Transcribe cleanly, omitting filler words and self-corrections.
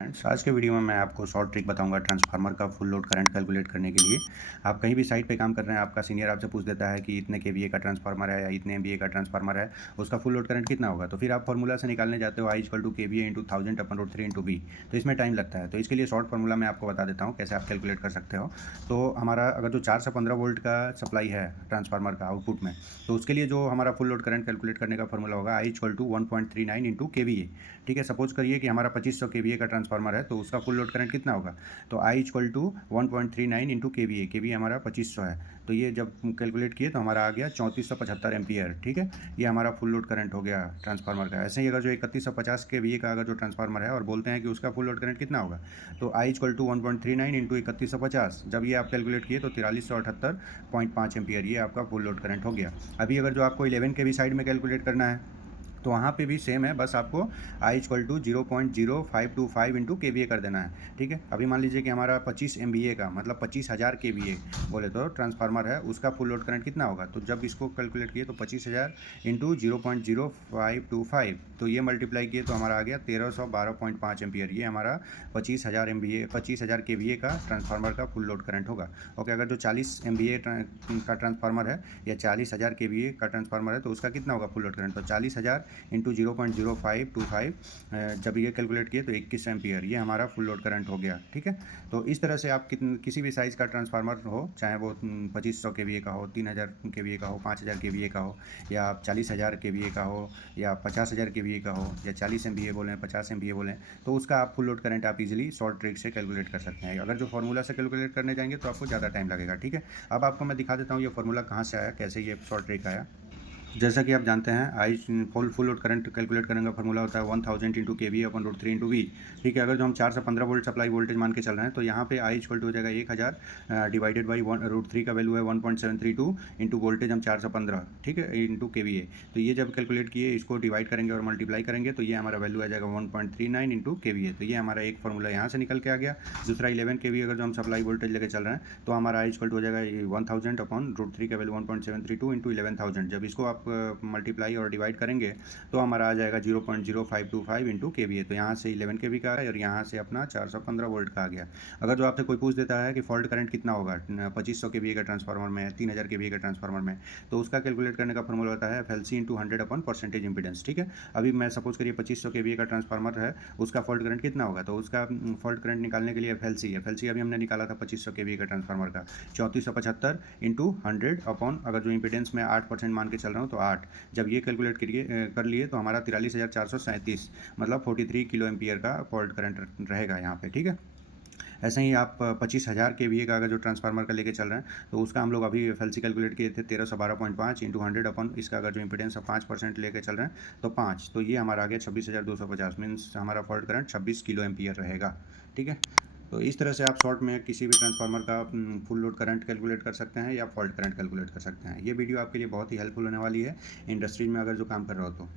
Friends, आज के video में मैं आपको शॉर्ट ट्रिक बताऊंगा ट्रांसफार्मर का फुल लोड करंट कैलकुलेट करने के लिए। आप कहीं भी साइट पे काम कर रहे हैं, आपका सीनियर आपसे पूछ देता है कि इतने केवीए का ट्रांसफार्मर है या इतने एमवीए का ट्रांसफार्मर है, उसका फुल लोड करंट कितना होगा। तो फिर आप फॉर्मूला से निकालने जाते हो I = KVA × 1000/√3 × B। तो इसमें टाइम लगता है, तो इसके लिए शॉर्ट फार्मूला मैं आपको बता देता हूँ कैसे आप कैलकुलेट कर सकते हो। तो हमारा अगर जो 4 से 15 वोल्ट का सप्लाई है ट्रांसफार्मर का आउटपुट में, तो उसके लिए जो हमारा फुल लोड करंट कैलकुलेट करने का फॉर्मूला होगा I = 1.39 × KVA। ठीक है, सपोज करिए कि हमारा 2500 केवीए का ट्रांसफार्मर है, तो उसका फुल लोड करंट कितना होगा। तो I = 1.39 × KVA। केवीए हमारा 2500 है, तो ये जब कैलकुलेट किए तो हमारा आ गया 3475 एम्पियर। ठीक है, ये हमारा फुल लोड करंट हो गया ट्रांसफार्मर का। ऐसे ही अगर जो 3150 केवीए का अगर जो ट्रांसफार्मर है और बोलते हैं कि उसका फुल लोड करंट कितना होगा, तो I = 1.39 × 3150। जब ये आप कैलकुलेट किए तो 4378.5 एम्पियर ये आपका फुल लोड करंट हो गया। अभी अगर जो आपको 11 के भी साइड में कैलकुलेट करना है, तो वहाँ पे भी सेम है, बस आपको I = 0.0525 × KVA कर देना है। ठीक है, अभी मान लीजिए कि हमारा 25 MVA का मतलब 25,000 KVA बोले तो ट्रांसफार्मर है, उसका फुल लोड करंट कितना होगा। तो जब इसको कैलकुलेट किए तो 25,000 × 0.0525, तो ये मल्टीप्लाई किए तो हमारा आ गया 1312.5 एम्पियर। ये हमारा 25,000 KVA का ट्रांसफार्मर का फुल लोड करंट होगा। ओके, अगर जो 40 MVA का ट्रांसफार्मर है या 40,000 KVA का ट्रांसफार्मर है, तो उसका कितना होगा फुल लोड करंट। तो 40,000 × 0.0525, जब ये कैलकुलेट किए तो 21 एम्पियर ये हमारा फुल लोड करंट हो गया। ठीक है, तो इस तरह से आप किसी भी साइज़ का ट्रांसफार्मर हो, चाहे वो 2500 केवीए का हो, 3000 केवीए का हो, 5000 केवीए का हो, या 40,000 केवीए का हो, या 50,000 केवीए का हो, या 40 एमवीए बोलें, 50 एमवीए बोलें, तो उसका आप फुल लोड करंट आप इजीली शॉर्ट ट्रिक से कैलकुलेट कर सकते हैं। अगर जो फार्मूला से कैलकुलेट करने जाएंगे तो आपको ज़्यादा टाइम लगेगा। ठीक है, अब आपको मैं दिखा देता हूँ ये फार्मूला कहाँ से आया, कैसे ये शॉर्ट ट्रिक आया। जैसा कि आप जानते हैं, फुल लोड करंट कैलकुलेट करने का फॉर्मूला होता है 1000 × KVA/√3 × V। ठीक है, अगर जो हम 4 से 15 वोल्ट सप्लाई वोल्टेज मान के चल रहे हैं, तो यहाँ पे I = हो जाएगा 1000 डिवाइडेड बाई 1√3 का वैल्यू है 1.732 इंटू वोल्टेज हम 4 से 15। ठीक है, इंटू KVA। तो ये जब कैलकुलेट किए, इसको डिवाइड करेंगे और मल्टीप्लाई करेंगे, तो ये हमारा वैल्यू आ जाएगा 1.39 इंटू KVA। तो ये हमारा एक फॉर्मूला यहाँ से निकल के आ गया। दूसरा 11 KVA अगर जो हम सप्लाई वोल्टेज लेके चल रहे हैं, तो हमारा I = हो जाएगा 1000/√3 का वैल्यू 1.732 इंटू 11,000। जब इसको आप मल्टीप्लाई और डिवाइड करेंगे तो हमारा आ जाएगा 0.0525 इंटू KVA। तो यहाँ से 11 KV का है और यहाँ से अपना 415 वोल्ट का आ गया। अगर जो आपसे कोई पूछ देता है कि फॉल्ट करंट कितना होगा 2500 KVA का ट्रांसफार्मर में, 3000 KVA का ट्रांसफार्मर में, तो उसका कैलकुलेट करने का फॉर्मूला होता है FLC × 100/परसेंटेज इंपीडेंस। ठीक है, अभी मैं सपोज करिए 2500 KVA का ट्रांसफार्मर है, उसका फॉल्ट करंट कितना होगा। तो उसका फॉल्ट करंट निकालने के लिए FLC अभी हमने निकाला था 2500 KVA का ट्रांसफार्मर का 3475 इंटू 100 अगर जो इंपीडेंस में 8% मान के चल रहा हूँ तो 8। जब ये कैलकुलेट कर लिए तो हमारा 43,437 मतलब 43 किलो एम्पियर का फॉल्ट करंट रहेगा यहाँ पे। ठीक है, ऐसे ही आप 25,000 KVA का अगर जो ट्रांसफार्मर का लेके चल रहे हैं, तो उसका हम लोग अभी FLC कैलकुलेट किए थे 1312.5 इंटू 100 इसका अगर जो इंपीडेंस है 5% लेके चल रहे हैं तो 5, तो ये हमारा आ गया 26,250 मीन्स हमारा फॉल्ट करंट 26 किलो एम्पियर रहेगा। ठीक है, तो इस तरह से आप शॉर्ट में किसी भी ट्रांसफार्मर का फुल लोड करंट कैलकुलेट कर सकते हैं या फॉल्ट करंट कैलकुलेट कर सकते हैं। ये वीडियो आपके लिए बहुत ही हेल्पफुल होने वाली है इंडस्ट्रीज में अगर जो काम कर रहे हो तो।